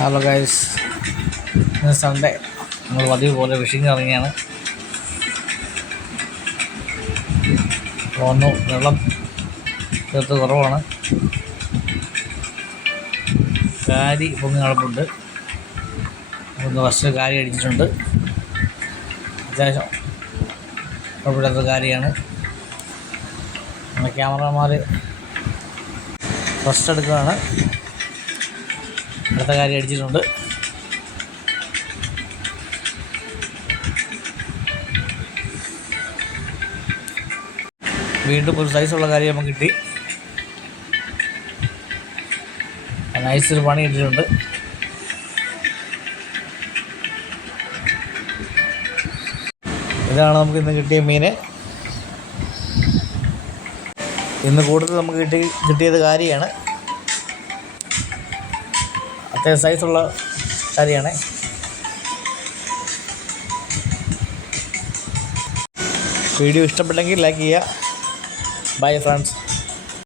Hello guys, ഇന്ന് Sunday. നമ്മൾ പതിവ് പോലെ ഫിഷിങ് ഇറങ്ങിയാണ്. വന്നു, വെള്ളം ചേർത്ത് കുറവാണ്. കാരി പൊങ്ങി നടപ്പുണ്ട്. ഒന്ന് ഫസ്റ്റ് കാരി അടിച്ചിട്ടുണ്ട്. അത്യാവശ്യം കുഴപ്പമില്ലാത്ത കാര്യമാണ്. നമ്മുടെ ക്യാമറമാർ ഫസ്റ്റ് എടുക്കുകയാണ്. അടുത്ത കാര്യം അടിച്ചിട്ടുണ്ട്. വീണ്ടും ഒരു സൈസുള്ള കാര്യം നമുക്ക് കിട്ടി. നൈസൊരു പണി കിട്ടിയിട്ടുണ്ട്. ഇതാണ് നമുക്ക് ഇന്ന് കിട്ടിയ മീൻ. ഇന്ന് കൂടുതൽ നമുക്ക് കിട്ടിയത് കാരിയാണ്. അത്യാവശ്യം സൈസുള്ള കാരിയാണ്. വീഡിയോ ഇഷ്ടപ്പെട്ടെങ്കിൽ ലൈക്ക് ചെയ്യുക. Bye friends.